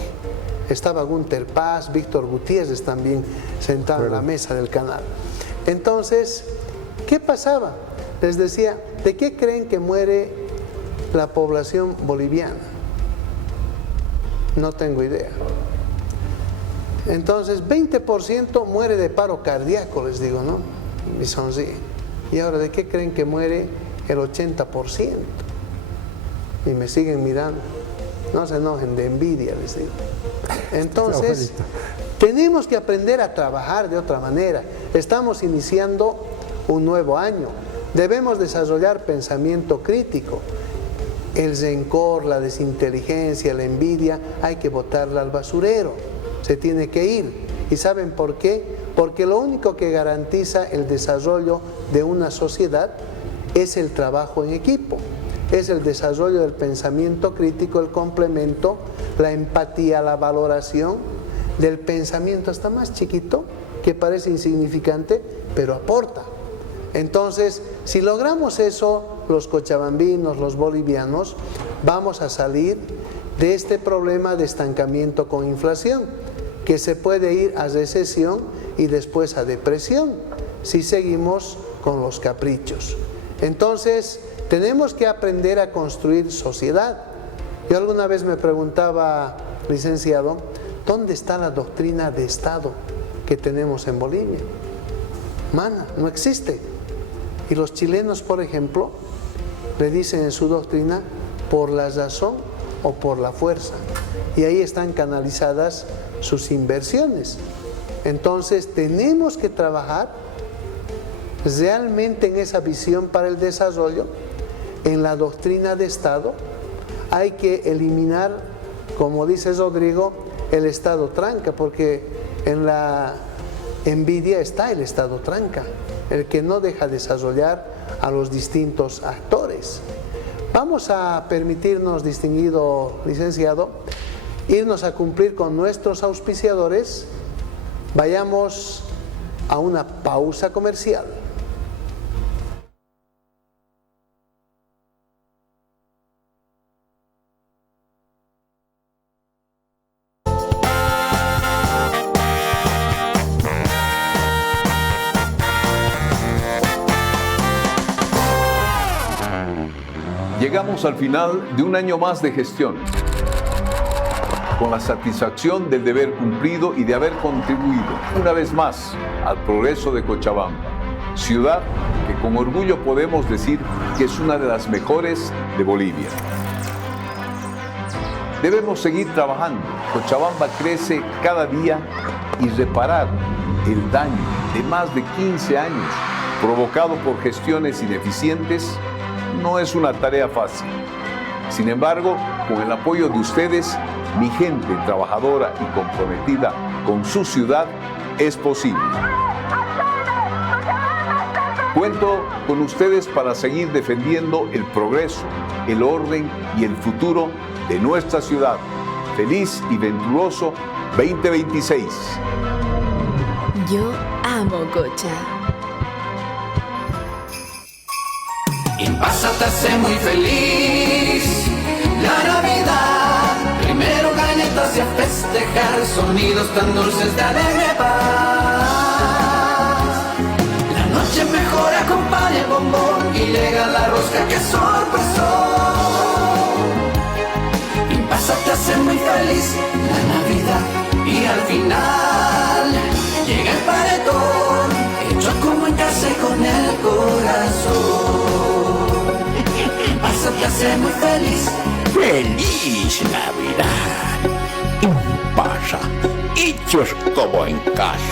Estaba Gunter Paz, Víctor Gutiérrez también sentado en la mesa del canal. Entonces, ¿qué pasaba? Les decía, ¿de qué creen que muere la población boliviana? No tengo idea. Entonces, 20% muere de paro cardíaco, les digo, ¿no? Y sonríen. ¿Y ahora de qué creen que muere el 80%? Y me siguen mirando. No se enojen, de envidia, les digo. Entonces, tenemos que aprender a trabajar de otra manera. Estamos iniciando un nuevo año. Debemos desarrollar pensamiento crítico. El rencor, la desinteligencia, la envidia, hay que botarla al basurero. Se tiene que ir. ¿Y saben por qué? Porque lo único que garantiza el desarrollo de una sociedad es el trabajo en equipo. Es el desarrollo del pensamiento crítico, el complemento, la empatía, la valoración del pensamiento hasta más chiquito, que parece insignificante, pero aporta. Entonces, si logramos eso, los cochabambinos, los bolivianos, vamos a salir de este problema de estancamiento con inflación, que se puede ir a recesión y después a depresión, si seguimos con los caprichos. Entonces, tenemos que aprender a construir sociedad. Yo alguna vez me preguntaba, licenciado, ¿dónde está la doctrina de Estado que tenemos en Bolivia? Mana, no existe. Y los chilenos, por ejemplo, le dicen en su doctrina, por la razón o por la fuerza. Y ahí están canalizadas sus inversiones. Entonces, tenemos que trabajar realmente en esa visión para el desarrollo, en la doctrina de Estado. Hay que eliminar, como dice Rodrigo, el Estado tranca, porque en la envidia está el Estado tranca, el que no deja desarrollar a los distintos actores. Vamos a permitirnos, distinguido licenciado, irnos a cumplir con nuestros auspiciadores. Vayamos a una pausa comercial. Llegamos al final de un año más de gestión, con la satisfacción del deber cumplido y de haber contribuido una vez más al progreso de Cochabamba, ciudad que con orgullo podemos decir que es una de las mejores de Bolivia. Debemos seguir trabajando. Cochabamba crece cada día y reparar el daño de más de 15 años provocado por gestiones ineficientes no es una tarea fácil. Sin embargo, con el apoyo de ustedes, mi gente trabajadora y comprometida con su ciudad, es posible. Cuento con ustedes para seguir defendiendo el progreso, el orden y el futuro de nuestra ciudad. Feliz y venturoso 2026. Yo amo Cocha. Impasa te hace muy feliz la Navidad. Primero galletas y a festejar, sonidos tan dulces de alegre paz. La noche mejor acompaña el bombón y llega la rosca que sorpresó. Impasa te hace muy feliz la Navidad y al final llega el paredón, hecho como en casa y con el corazón. Pasa te hace muy feliz. ¡Feliz Navidad! Pasa, hechos como en casa.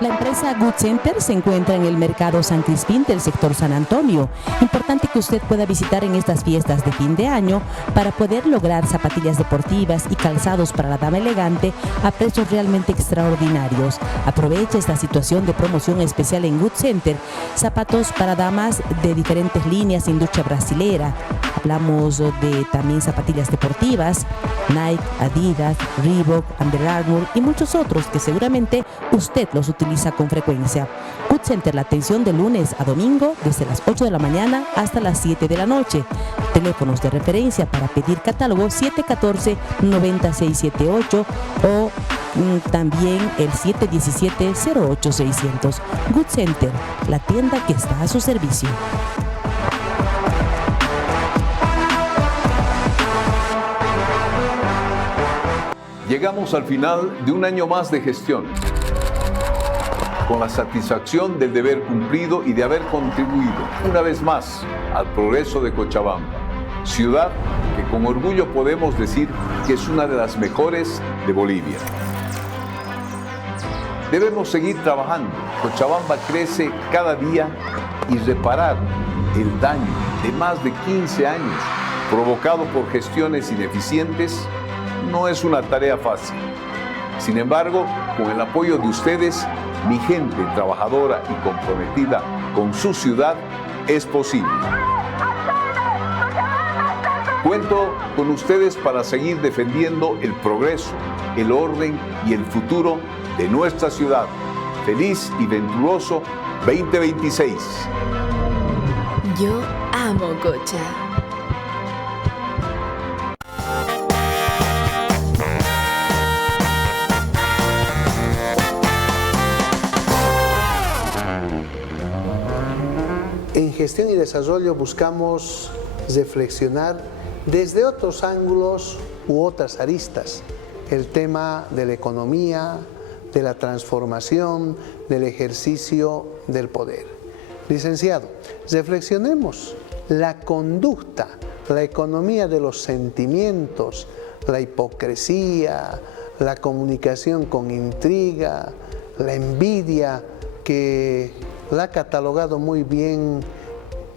La empresa Good Center se encuentra en el mercado San Crispín del sector San Antonio. Importante que usted pueda visitar en estas fiestas de fin de año para poder lograr zapatillas deportivas y calzados para la dama elegante a precios realmente extraordinarios. Aproveche esta situación de promoción especial en Good Center. Zapatos para damas de diferentes líneas, industria brasilera. Hablamos de también zapatillas deportivas, Nike, Adidas, Reebok, Under Armour y muchos otros que seguramente usted los utiliza con frecuencia. Good Center, la atención de lunes a domingo desde las 8 de la mañana hasta las 7 de la noche. Teléfonos de referencia para pedir catálogo 714-9678 o también el 717-08600. Good Center, la tienda que está a su servicio. Llegamos al final de un año más de gestión, con la satisfacción del deber cumplido y de haber contribuido una vez más al progreso de Cochabamba, ciudad que con orgullo podemos decir que es una de las mejores de Bolivia. Debemos seguir trabajando. Cochabamba crece cada día y reparar el daño de más de 15 años provocado por gestiones ineficientes no es una tarea fácil. Sin embargo, con el apoyo de ustedes, mi gente trabajadora y comprometida con su ciudad, es posible. Cuento con ustedes para seguir defendiendo el progreso, el orden y el futuro de nuestra ciudad. Feliz y venturoso 2026. Yo amo Cocha. En gestión y desarrollo buscamos reflexionar desde otros ángulos u otras aristas el tema de la economía, de la transformación, del ejercicio del poder. Licenciado, reflexionemos la conducta, la economía de los sentimientos, la hipocresía, la comunicación con intriga, la envidia, que la ha catalogado muy bien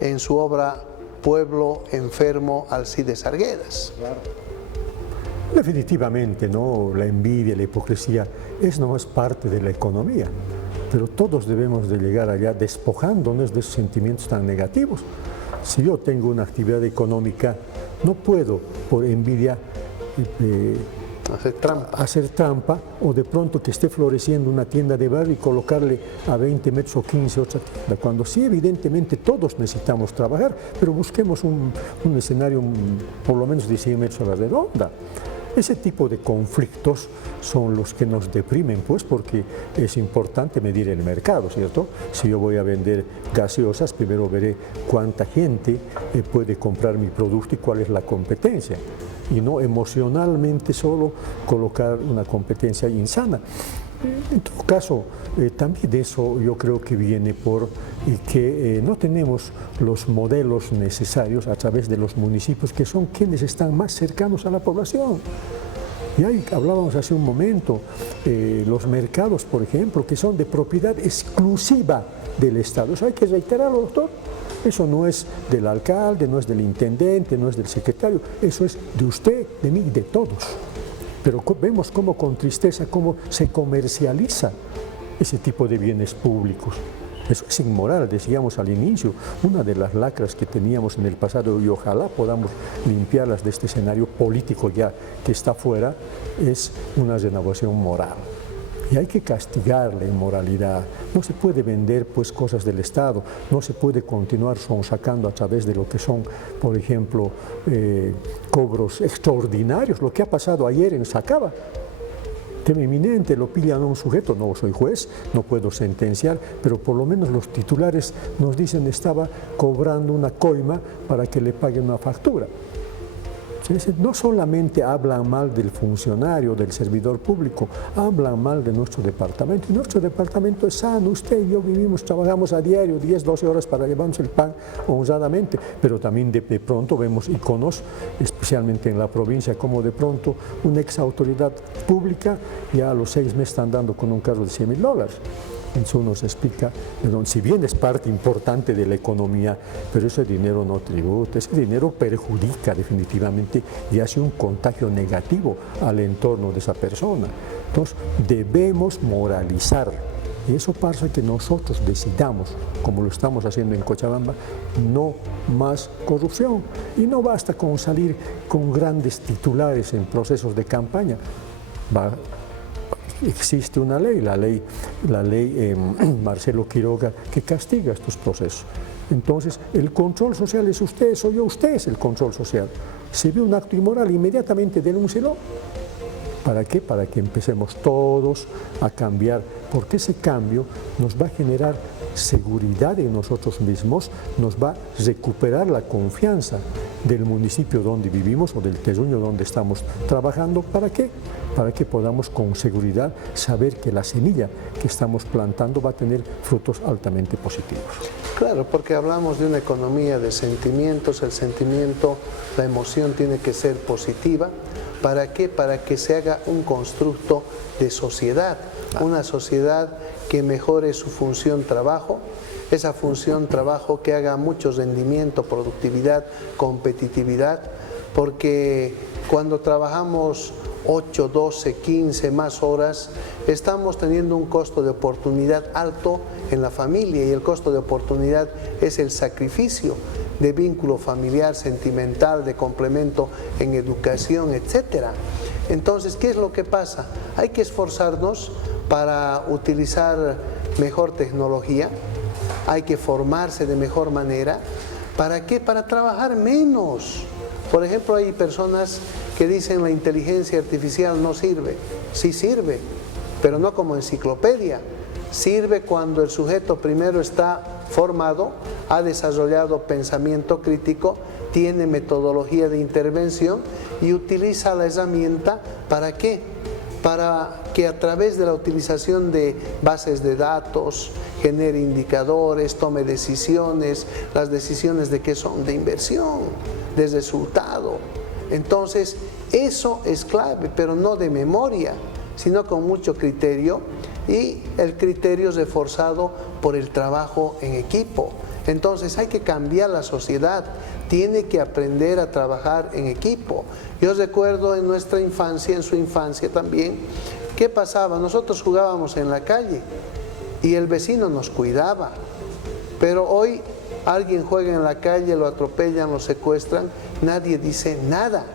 en su obra Pueblo Enfermo, Alcides Arguedas. Claro. Definitivamente, ¿no? La envidia, la hipocresía es nomás parte de la economía, pero todos debemos de llegar allá despojándonos de esos sentimientos tan negativos. Si yo tengo una actividad económica, no puedo por envidia hacer trampa o de pronto que esté floreciendo una tienda de barrio y colocarle a 20 metros o 15 otra tienda, cuando sí evidentemente todos necesitamos trabajar, pero busquemos un escenario por lo menos de 100 metros a la redonda. Ese tipo de conflictos son los que nos deprimen, pues, porque es importante medir el mercado, ¿cierto? Si yo voy a vender gaseosas, primero veré cuánta gente puede comprar mi producto y cuál es la competencia, y no emocionalmente solo colocar una competencia insana. En todo caso, también de eso yo creo que viene por que no tenemos los modelos necesarios a través de los municipios, que son quienes están más cercanos a la población. Y ahí hablábamos hace un momento, los mercados, por ejemplo, que son de propiedad exclusiva del Estado. Eso hay que reiterarlo, doctor. Eso no es del alcalde, no es del intendente, no es del secretario, eso es de usted, de mí y de todos. Pero vemos cómo con tristeza, cómo se comercializa ese tipo de bienes públicos. Eso es inmoral, decíamos al inicio, una de las lacras que teníamos en el pasado, y ojalá podamos limpiarlas de este escenario político ya que está fuera, es una renovación moral. Y hay que castigar la inmoralidad. No se puede vender pues cosas del Estado, no se puede continuar sacando a través de lo que son, por ejemplo, cobros extraordinarios. Lo que ha pasado ayer en Sacaba, tema inminente, lo pillan a un sujeto, no soy juez, no puedo sentenciar, pero por lo menos los titulares nos dicen estaba cobrando una coima para que le paguen una factura. No solamente hablan mal del funcionario, del servidor público, hablan mal de nuestro departamento. Y nuestro departamento es sano, usted y yo vivimos, trabajamos a diario, 10, 12 horas para llevarnos el pan honradamente, pero también de pronto vemos iconos, especialmente en la provincia, como de pronto una ex autoridad pública ya a los 6 meses está andando con un carro de $100.000. Eso nos explica, si bien es parte importante de la economía, pero ese dinero no tributa, ese dinero perjudica definitivamente y hace un contagio negativo al entorno de esa persona. Entonces, debemos moralizar. Y eso pasa que nosotros decidamos, como lo estamos haciendo en Cochabamba, no más corrupción. Y no basta con salir con grandes titulares en procesos de campaña. Existe una ley, la ley Marcelo Quiroga, que castiga estos procesos. Entonces, el control social es usted, soy yo, usted es el control social. Si ve un acto inmoral, inmediatamente denúncielo. ¿Para qué? Para que empecemos todos a cambiar, porque ese cambio nos va a generar seguridad en nosotros mismos, nos va a recuperar la confianza del municipio donde vivimos o del terruño donde estamos trabajando. ¿Para qué? Para que podamos con seguridad saber que la semilla que estamos plantando va a tener frutos altamente positivos. Claro, porque hablamos de una economía de sentimientos, el sentimiento, la emoción tiene que ser positiva. ¿Para qué? Para que se haga un constructo de sociedad, una sociedad que mejore su función trabajo, esa función trabajo que haga mucho rendimiento, productividad, competitividad, porque cuando trabajamos 8, 12, 15 más horas, estamos teniendo un costo de oportunidad alto en la familia, y el costo de oportunidad es el sacrificio de vínculo familiar, sentimental, de complemento en educación, etc. Entonces, ¿qué es lo que pasa? Hay que esforzarnos para utilizar mejor tecnología, hay que formarse de mejor manera. ¿Para qué? Para trabajar menos. Por ejemplo, hay personas que dicen la inteligencia artificial no sirve. Sí sirve, pero no como enciclopedia. Sirve cuando el sujeto primero está formado, ha desarrollado pensamiento crítico, tiene metodología de intervención y utiliza la herramienta. ¿Para qué? Para que a través de la utilización de bases de datos genere indicadores, tome decisiones, las decisiones de qué son, de inversión, de resultado. Entonces, eso es clave, pero no de memoria, sino con mucho criterio, y el criterio es reforzado por el trabajo en equipo. Entonces hay que cambiar la sociedad, tiene que aprender a trabajar en equipo. Yo recuerdo en nuestra infancia, en su infancia también, ¿qué pasaba? Nosotros jugábamos en la calle y el vecino nos cuidaba, pero hoy alguien juega en la calle, lo atropellan, lo secuestran, nadie dice nada,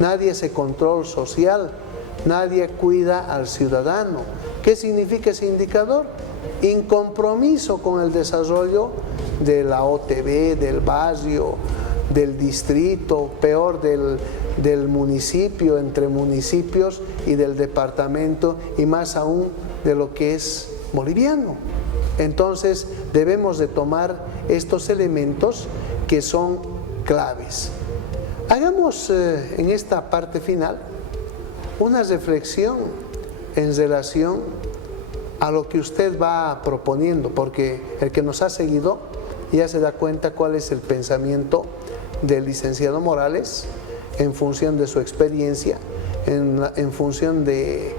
nadie hace control social, nadie cuida al ciudadano. ¿Qué significa ese indicador? Incompromiso con el desarrollo de la OTB, del barrio, del distrito, peor de del municipio, entre municipios y del departamento, y más aún de lo que es boliviano. Entonces debemos de tomar estos elementos que son claves. Hagamos en esta parte final una reflexión en relación a lo que usted va proponiendo, porque el que nos ha seguido ya se da cuenta cuál es el pensamiento del licenciado Morales en función de su experiencia, en función de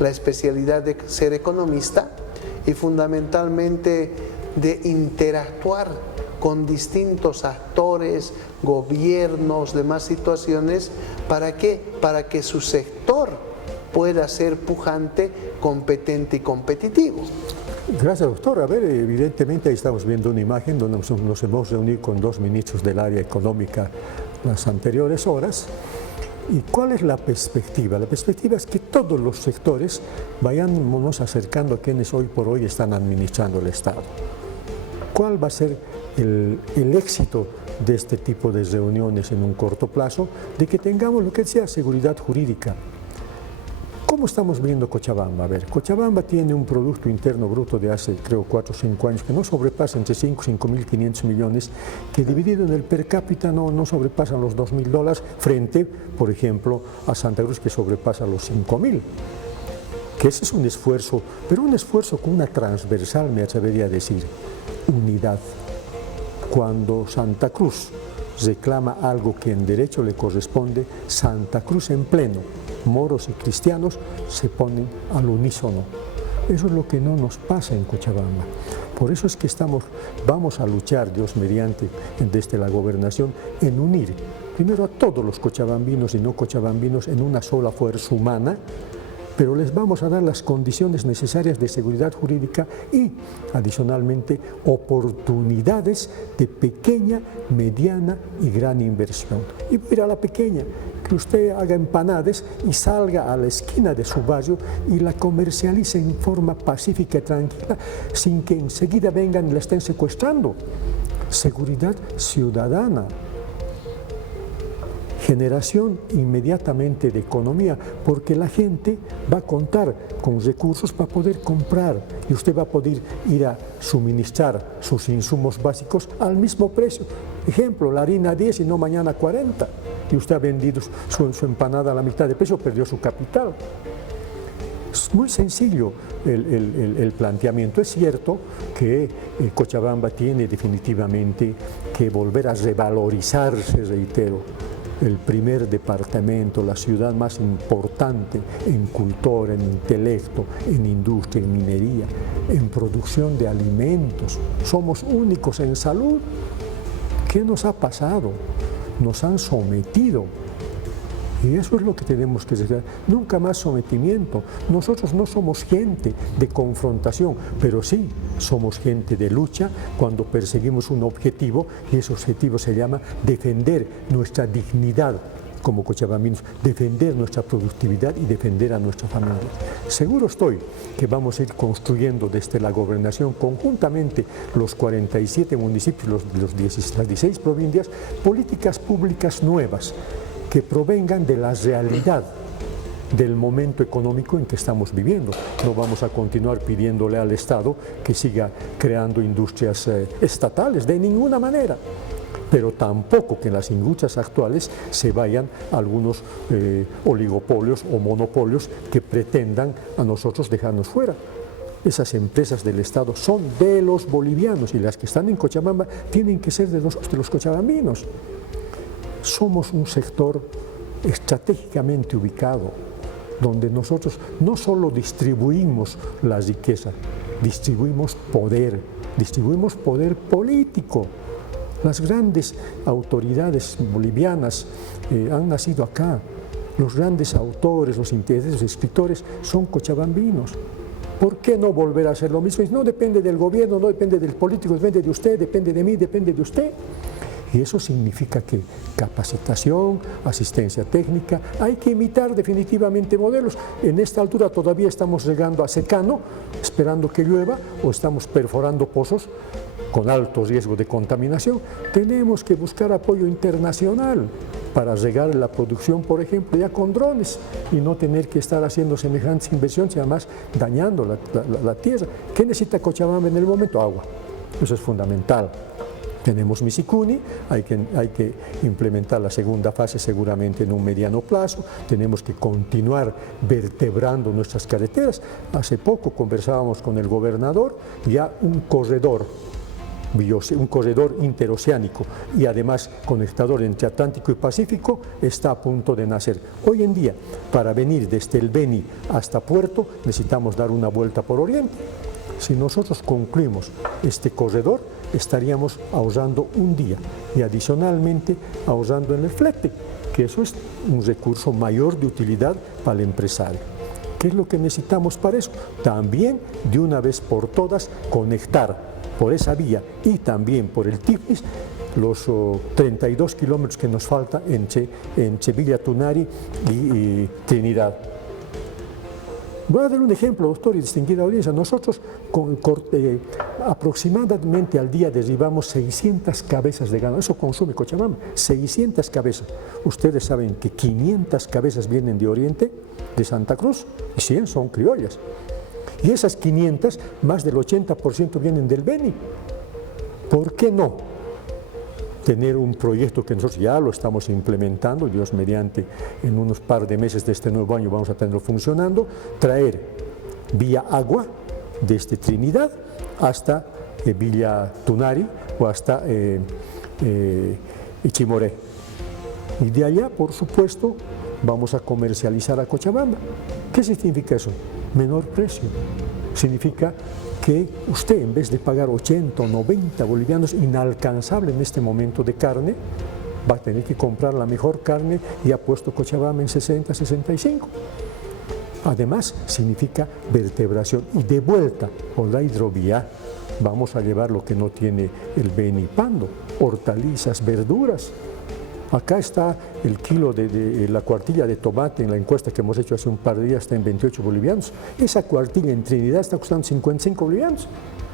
la especialidad de ser economista y fundamentalmente de interactuar con distintos actores, gobiernos, demás situaciones. ¿Para qué? Para que su sector pueda ser pujante, competente y competitivo. Gracias, doctor. A ver, evidentemente ahí estamos viendo una imagen donde nos hemos reunido con dos ministros del área económica las anteriores horas. ¿Y cuál es la perspectiva? La perspectiva es que todos los sectores vayámonos acercando a quienes hoy por hoy están administrando el Estado. ¿Cuál va a ser el éxito de este tipo de reuniones en un corto plazo? De que tengamos lo que sea seguridad jurídica. ¿Cómo estamos viendo Cochabamba? A ver, Cochabamba tiene un Producto Interno Bruto de hace, creo, 4 o 5 años que no sobrepasa entre 5 y 5.500 millones, que dividido en el per cápita no sobrepasan los $2.000, frente, por ejemplo, a Santa Cruz, que sobrepasa los 5.000. Que ese es un esfuerzo, pero un esfuerzo con una transversal, me atrevería a decir, unidad. Cuando Santa Cruz reclama algo que en derecho le corresponde, Santa Cruz en pleno, moros y cristianos se ponen al unísono. Eso es lo que no nos pasa en Cochabamba. Por eso es que vamos a luchar, Dios mediante, desde la gobernación, en unir primero a todos los cochabambinos y no cochabambinos en una sola fuerza humana, pero les vamos a dar las condiciones necesarias de seguridad jurídica y, adicionalmente, oportunidades de pequeña, mediana y gran inversión. Y voy a ir a la pequeña, que usted haga empanadas y salga a la esquina de su barrio y la comercialice en forma pacífica y tranquila, sin que enseguida vengan y la estén secuestrando. Seguridad ciudadana. Generación inmediatamente de economía, porque la gente va a contar con recursos para poder comprar y usted va a poder ir a suministrar sus insumos básicos al mismo precio. Ejemplo, la harina 10 y no mañana 40, y usted ha vendido su empanada a la mitad de precio, perdió su capital. Es muy sencillo el planteamiento. Es cierto que Cochabamba tiene definitivamente que volver a revalorizarse, reitero. El primer departamento, la ciudad más importante en cultura, en intelecto, en industria, en minería, en producción de alimentos. Somos únicos en salud. ¿Qué nos ha pasado? Nos han sometido. Y eso es lo que tenemos que decir. Nunca más sometimiento. Nosotros no somos gente de confrontación, pero sí somos gente de lucha cuando perseguimos un objetivo, y ese objetivo se llama defender nuestra dignidad como cochabambinos, defender nuestra productividad y defender a nuestra familia. Seguro estoy que vamos a ir construyendo desde la gobernación conjuntamente los 47 municipios, las 16 provincias, políticas públicas nuevas que provengan de la realidad del momento económico en que estamos viviendo. No vamos a continuar pidiéndole al Estado que siga creando industrias estatales, de ninguna manera, pero tampoco que en las industrias actuales se vayan algunos oligopolios o monopolios que pretendan a nosotros dejarnos fuera. Esas empresas del Estado son de los bolivianos, y las que están en Cochabamba tienen que ser de los cochabambinos. Somos un sector estratégicamente ubicado, donde nosotros no solo distribuimos la riqueza, distribuimos poder político. Las grandes autoridades bolivianas han nacido acá. Los grandes autores, los intérpretes, los escritores son cochabambinos. ¿Por qué no volver a hacer lo mismo? No depende del gobierno, no depende del político, depende de usted, depende de mí, depende de usted. Y eso significa que capacitación, asistencia técnica, hay que imitar definitivamente modelos. En esta altura todavía estamos llegando a secano, esperando que llueva, o estamos perforando pozos con alto riesgo de contaminación. Tenemos que buscar apoyo internacional para regar la producción, por ejemplo, ya con drones y no tener que estar haciendo semejantes inversiones y además dañando la tierra. ¿Qué necesita Cochabamba en el momento? Agua. Eso es fundamental. Tenemos Misicuni, hay que implementar la segunda fase seguramente en un mediano plazo, tenemos que continuar vertebrando nuestras carreteras. Hace poco conversábamos con el gobernador, ya un corredor interoceánico y además conectador entre Atlántico y Pacífico está a punto de nacer. Hoy en día, para venir desde el Beni hasta Puerto, necesitamos dar una vuelta por Oriente. Si nosotros concluimos este corredor, estaríamos ahorrando un día y adicionalmente ahorrando en el flete, que eso es un recurso mayor de utilidad para el empresario. ¿Qué es lo que necesitamos para eso? También, de una vez por todas, conectar por esa vía y también por el Tigris los 32 kilómetros que nos falta entre Villa Tunari y Trinidad. Voy a dar un ejemplo, doctor y distinguida audiencia. Nosotros aproximadamente al día derribamos 600 cabezas de ganado. Eso consume Cochabamba, 600 cabezas. Ustedes saben que 500 cabezas vienen de Oriente, de Santa Cruz, y 100 son criollas. Y esas 500, más del 80% vienen del Beni. ¿Por qué no tener un proyecto que nosotros ya lo estamos implementando, Dios mediante, en unos par de meses de este nuevo año vamos a tenerlo funcionando, traer vía agua desde Trinidad hasta Villa Tunari o hasta Chimoré. Y de allá, por supuesto, vamos a comercializar a Cochabamba. ¿Qué significa eso? Menor precio. Significa que usted, en vez de pagar 80 o 90 bolivianos, inalcanzable en este momento de carne, va a tener que comprar la mejor carne y ha puesto Cochabamba en 60, 65. Además, significa vertebración y de vuelta por la hidrovía. Vamos a llevar lo que no tiene el Beni Pando, hortalizas, verduras. Acá está el kilo de la cuartilla de tomate en la encuesta que hemos hecho hace un par de días, está en 28 bolivianos. Esa cuartilla en Trinidad está costando 55 bolivianos.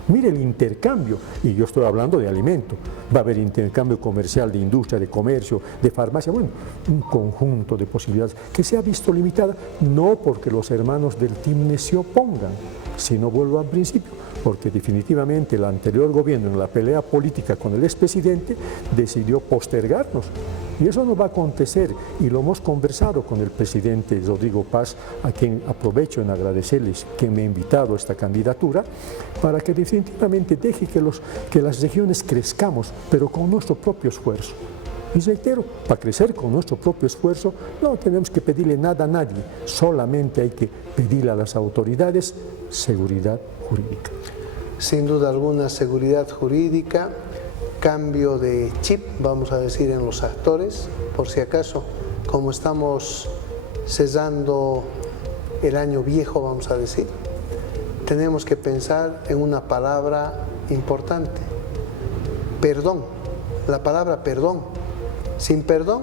Mire el intercambio, y yo estoy hablando de alimento. Va a haber intercambio comercial, de industria, de comercio, de farmacia, bueno, un conjunto de posibilidades que se ha visto limitada, no porque los hermanos del TIMNE se opongan, sino, vuelvo al principio, porque definitivamente el anterior gobierno, en la pelea política con el expresidente, decidió postergarnos. Y eso no va a acontecer, y lo hemos conversado con el presidente Rodrigo Paz, a quien aprovecho en agradecerles que me ha invitado a esta candidatura, para que definitivamente deje que las regiones crezcamos, pero con nuestro propio esfuerzo. Y reitero, para crecer con nuestro propio esfuerzo no tenemos que pedirle nada a nadie, solamente hay que pedirle a las autoridades seguridad jurídica. Sin duda alguna, seguridad jurídica, cambio de chip, vamos a decir, en los actores. Por si acaso, como estamos cesando el año viejo, vamos a decir, tenemos que pensar en una palabra importante: perdón. La palabra perdón. Sin perdón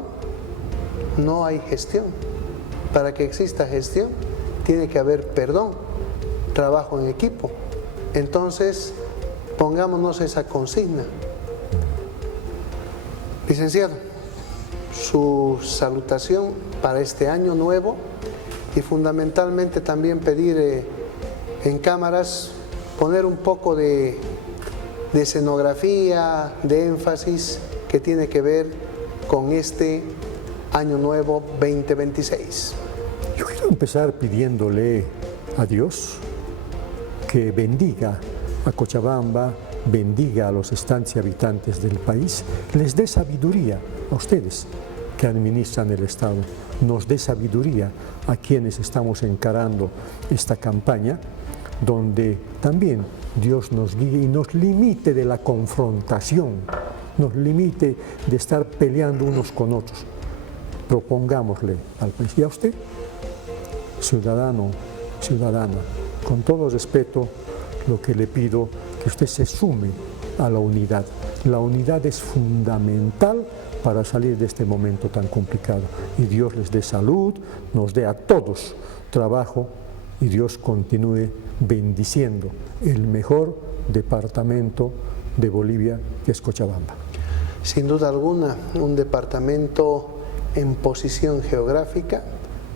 no hay gestión. Para que exista gestión tiene que haber perdón, trabajo en equipo. Entonces, pongámonos esa consigna. Licenciado, su salutación para este año nuevo, y fundamentalmente también pedir en cámaras poner un poco de escenografía, de énfasis que tiene que ver con este año nuevo 2026. Yo quiero empezar pidiéndole a Dios que bendiga a Cochabamba, bendiga a los estantes y habitantes del país, les dé sabiduría a ustedes que administran el Estado, nos dé sabiduría a quienes estamos encarando esta campaña, donde también Dios nos guíe y nos limite de la confrontación, nos limite de estar peleando unos con otros. Propongámosle al país y a usted, ciudadano, ciudadana, con todo respeto, lo que le pido, que usted se sume a la unidad. La unidad es fundamental para salir de este momento tan complicado. Y Dios les dé salud, nos dé a todos trabajo, y Dios continúe bendiciendo el mejor departamento de Bolivia, que es Cochabamba. Sin duda alguna, un departamento en posición geográfica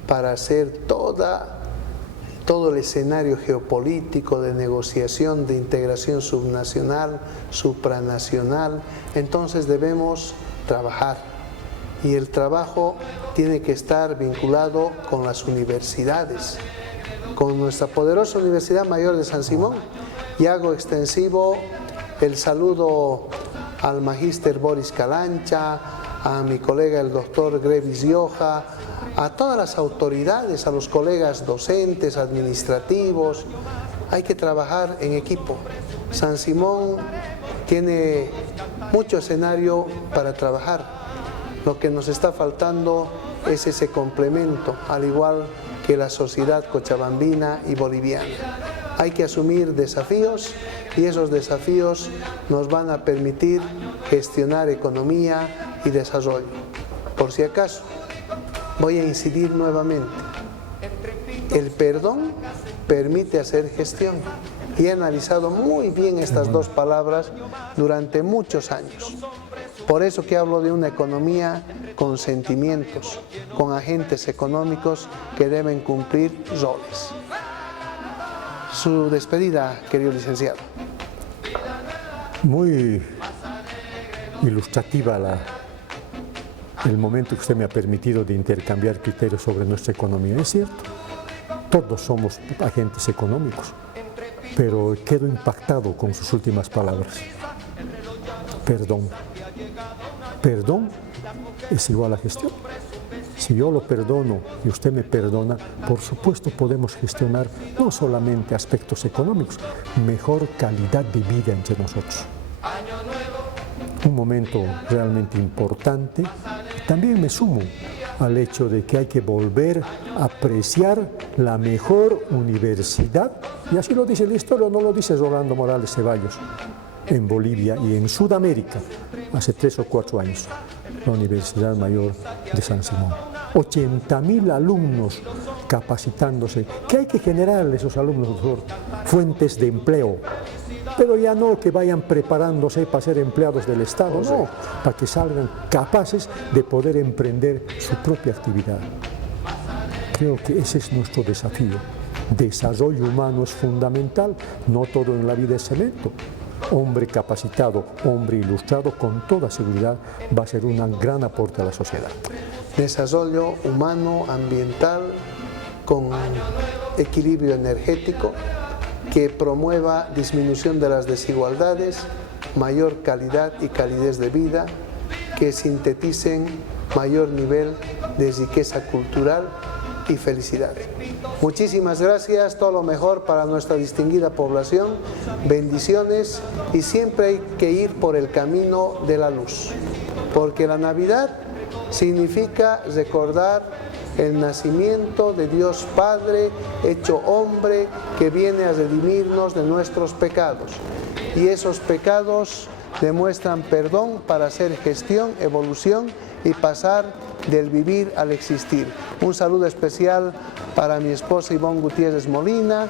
para hacer todo el escenario geopolítico de negociación, de integración subnacional, supranacional. Entonces debemos trabajar, y el trabajo tiene que estar vinculado con las universidades, con nuestra poderosa Universidad Mayor de San Simón, y hago extensivo el saludo al magíster Boris Calancha, a mi colega el doctor Grevis Gioja, a todas las autoridades, a los colegas docentes, administrativos. Hay que trabajar en equipo. San Simón tiene mucho escenario para trabajar. Lo que nos está faltando es ese complemento, al igual que la sociedad cochabambina y boliviana. Hay que asumir desafíos, y esos desafíos nos van a permitir gestionar economía y desarrollo. Por si acaso, voy a incidir nuevamente. El perdón permite hacer gestión, y he analizado muy bien estas dos palabras durante muchos años. Por eso que hablo de una economía con sentimientos, con agentes económicos que deben cumplir roles. Su despedida, querido licenciado. Muy ilustrativa el momento que usted me ha permitido de intercambiar criterios sobre nuestra economía. Es cierto, todos somos agentes económicos, pero quedo impactado con sus últimas palabras. Perdón. Perdón es igual a gestión. Si yo lo perdono y usted me perdona, por supuesto podemos gestionar no solamente aspectos económicos, mejor calidad de vida entre nosotros. Un momento realmente importante. También me sumo al hecho de que hay que volver a apreciar la mejor universidad, y así lo dice la historia, no lo dice Rolando Morales Ceballos, en Bolivia y en Sudamérica, hace 3 o 4 años, la Universidad Mayor de San Simón. 80.000 alumnos capacitándose. ¿Qué hay que generar a esos alumnos, doctor? Fuentes de empleo. Pero ya no que vayan preparándose para ser empleados del Estado, no, para que salgan capaces de poder emprender su propia actividad. Creo que ese es nuestro desafío. Desarrollo humano es fundamental, no todo en la vida es cemento. Hombre capacitado, hombre ilustrado, con toda seguridad va a ser un gran aporte a la sociedad. Desarrollo humano, ambiental, con equilibrio energético, que promueva disminución de las desigualdades, mayor calidad y calidez de vida, que sinteticen mayor nivel de riqueza cultural y felicidad. Muchísimas gracias, todo lo mejor para nuestra distinguida población, bendiciones, y siempre hay que ir por el camino de la luz, porque la Navidad significa recordar el nacimiento de Dios Padre, hecho hombre, que viene a redimirnos de nuestros pecados. Y esos pecados demuestran perdón para hacer gestión, evolución y pasar del vivir al existir. Un saludo especial para mi esposa Ivonne Gutiérrez Molina,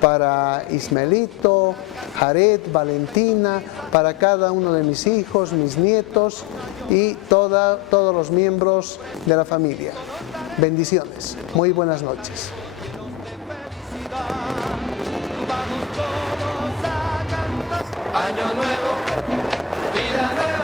para Ismaelito, Jared, Valentina, para cada uno de mis hijos, mis nietos y todos los miembros de la familia. Bendiciones. Muy buenas noches. Año nuevo, vida nueva.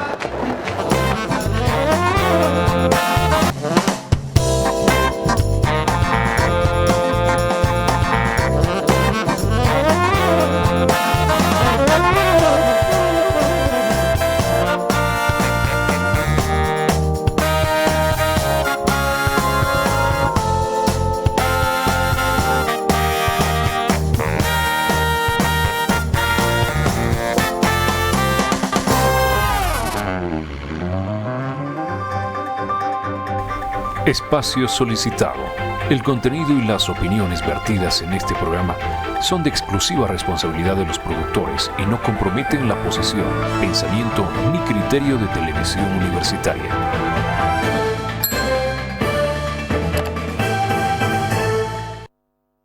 Espacio solicitado. El contenido y las opiniones vertidas en este programa son de exclusiva responsabilidad de los productores y no comprometen la posición, pensamiento ni criterio de Televisión Universitaria.